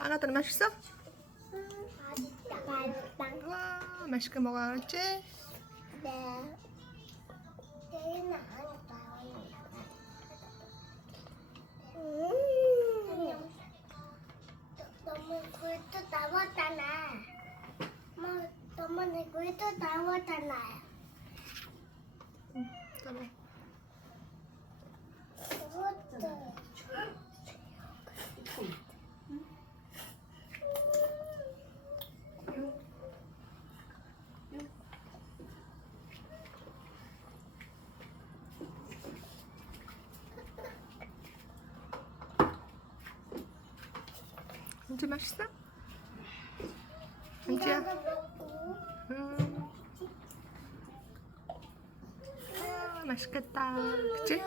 아가들은 맛있어? 맛있다. 맛있다. 와 맛있게 먹어 알았지? 네. 내일은 안. 음. 너무 굴도 나왔잖아. 뭐 너무 내 굴도 나왔잖아. 응 그것도. 은지 맛있어? 은지야. 음. 아, 맛있겠다 그치?